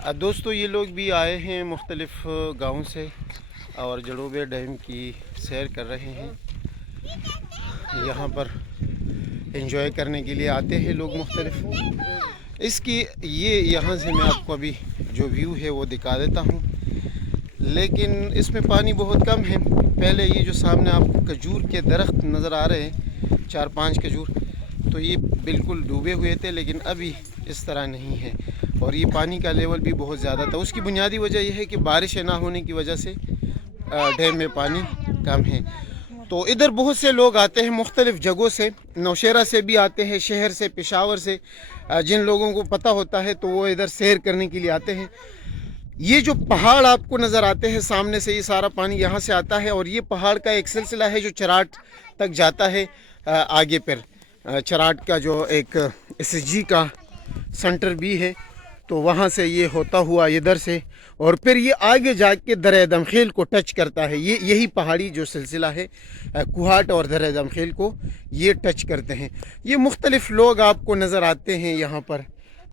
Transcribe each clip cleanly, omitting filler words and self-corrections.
दोस्तों ये लोग भी आए हैं मुख्तलिफ़ गाँव से और जड़ोबे डैम की सैर कर रहे हैं। यहाँ पर एंजॉय करने के लिए आते हैं लोग मुख्तलिफ़। इसकी ये यहाँ से मैं आपको अभी जो व्यू है वो दिखा देता हूँ, लेकिन इसमें पानी बहुत कम है। पहले ये जो सामने आपको खजूर के दरख्त नज़र आ रहे हैं, 4-5 खजूर, तो ये बिल्कुल डूबे हुए थे, लेकिन अभी इस तरह नहीं है। और ये पानी का लेवल भी बहुत ज़्यादा था। उसकी बुनियादी वजह यह है कि बारिश ना होने की वजह से डैम में पानी कम है। तो इधर बहुत से लोग आते हैं मुख्तलिफ़ जगहों से, नौशेरा से भी आते हैं, शहर से, पेशावर से। जिन लोगों को पता होता है तो वो इधर सैर करने के लिए आते हैं। ये जो पहाड़ आपको नज़र आते हैं सामने से, ये सारा पानी यहाँ से आता है और ये पहाड़ का एक सिलसिला है जो चराट तक जाता है। आगे पर चराट का जो एक SSG का सेंटर भी है, तो वहाँ से ये होता हुआ इधर से और फिर ये आगे जाके दर्या दमखेल को टच करता है। ये यही पहाड़ी जो सिलसिला है कुहाट और दर्या दमखेल को ये टच करते हैं। ये मुख्तलिफ़ लोग आपको नज़र आते हैं यहाँ पर।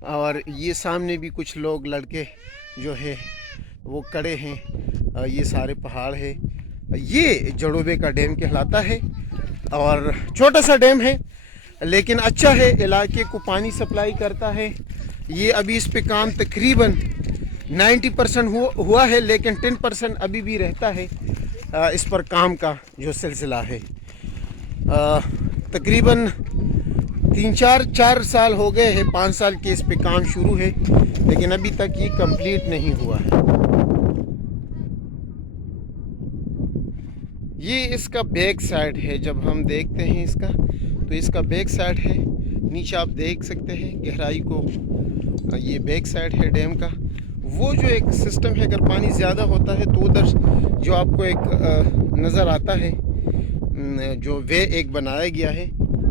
और ये सामने भी कुछ लोग लड़के जो है वो खड़े हैं। ये सारे पहाड़ है। ये जड़ोबे का डैम कहलाता है और छोटा सा डैम है लेकिन अच्छा है, इलाके को पानी सप्लाई करता है। ये अभी इस पे काम तकरीबन 90% हुआ है, लेकिन 10% अभी भी रहता है। इस पर काम का जो सिलसिला है तकरीबन 3-4 साल हो गए हैं, 5 साल के इस पे काम शुरू है, लेकिन अभी तक ये कंप्लीट नहीं हुआ है। ये इसका बैक साइड है। जब हम देखते हैं इसका, तो इसका बैक साइड है। नीचे आप देख सकते हैं गहराई को। ये बैक साइड है डैम का। वो जो एक सिस्टम है, अगर पानी ज़्यादा होता है तो उधर जो आपको एक नज़र आता है, जो वे एक बनाया गया है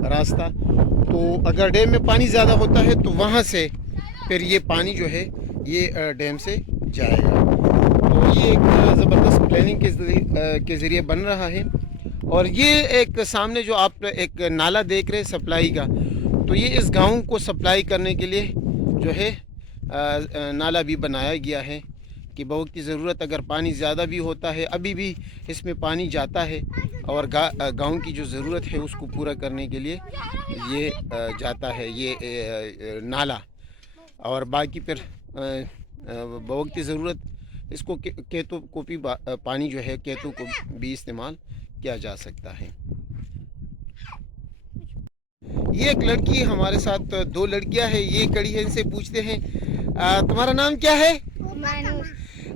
रास्ता, तो अगर डैम में पानी ज़्यादा होता है तो वहाँ से फिर ये पानी जो है ये डैम से जाएगा। तो ये एक ज़बरदस्त प्लानिंग के ज़रिए बन रहा है। और ये एक सामने जो आप एक नाला देख रहे हैं सप्लाई का, तो ये इस गांव को सप्लाई करने के लिए जो है नाला भी बनाया गया है कि बहुत की ज़रूरत अगर पानी ज़्यादा भी होता है, अभी भी इसमें पानी जाता है और गांव की जो ज़रूरत है उसको पूरा करने के लिए ये जाता है ये नाला। और बाकी फिर बहुत की ज़रूरत इसको खेतों को भी पानी जो है खेतों को भी इस्तेमाल किया जा सकता है। ये एक लड़की हमारे साथ, 2 लड़कियां हैं, ये खड़ी है, इनसे पूछते हैं तुम्हारा नाम क्या है?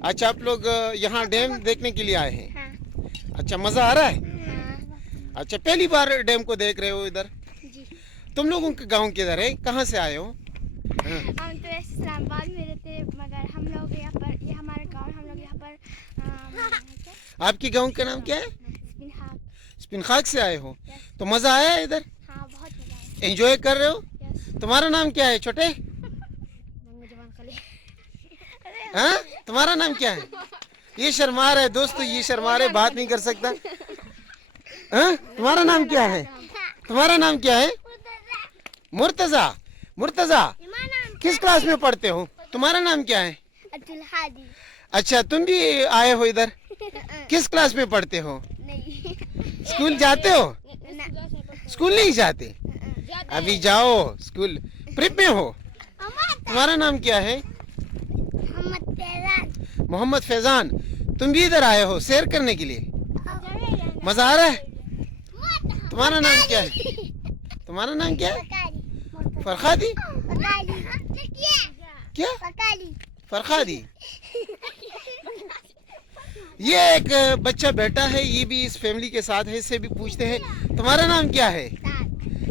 अच्छा, आप लोग यहाँ डैम देखने के लिए आए हैं? हाँ। अच्छा, मज़ा आ रहा है? हाँ। अच्छा, पहली बार डैम को देख रहे हो इधर? जी। तुम लोगों के गांव किधर है, कहाँ से आए हो? हाँ। हम तो इस्लामाबाद में रहते हैं, मगर हम लोग यहाँ पर, ये हमारा गाँव, हम लोग यहाँ पर। आपके गाँव का नाम क्या है? स्पिन खाक से आए हो? तो मज़ा आया इधर? हाँ, बहुत मज़ा आया। एंजॉय कर रहे हो? तुम्हारा नाम क्या है छोटे? हाँ, तुम्हारा नाम क्या है? ये शर्मा रहा है दोस्तों, ये शर्मा रहे, बात नहीं कर सकता। हाँ, तुम्हारा नाम क्या है? तुम्हारा नाम क्या है? मुर्तज़ा। मुर्तज़ा, किस क्लास में पढ़ते हो? तुम्हारा नाम क्या है? अब्दुल हादी। अच्छा, तुम भी आए हो इधर? किस क्लास में पढ़ते हो? नहीं। स्कूल जाते हो? स्कूल नहीं जाते? अभी जाओ स्कूल। प्रिप में हो? तुम्हारा नाम क्या है? मोहम्मद फैजान। तुम भी इधर आए हो सैर करने के लिए? मजा आ रहा है? तुम्हारा नाम क्या है? तुम्हारा नाम क्या है? फरखादी। क्या? फरखादी। ये एक बच्चा बैठा है, ये भी इस फैमिली के साथ है, इससे भी पूछते हैं तुम्हारा नाम क्या है?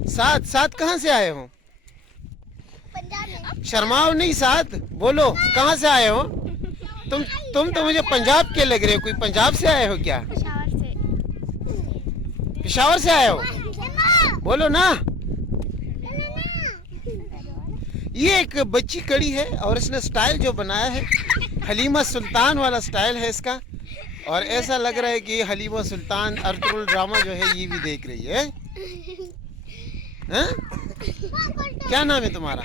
साथ। साथ कहाँ से आए हो? शर्माओ नहीं, साथ बोलो, कहाँ से आए हो? तुम तो मुझे पंजाब के लग रहे हो। कोई पंजाब से आए हो क्या? पेशावर से आए हो? बोलो ना। ये एक बच्ची कड़ी है और इसने स्टाइल जो बनाया है हलीमा सुल्तान वाला स्टाइल है इसका। और ऐसा लग रहा है कि हलीमा सुल्तान अर्तुगरुल ड्रामा जो है ये भी देख रही है। हाँ? क्या नाम है तुम्हारा?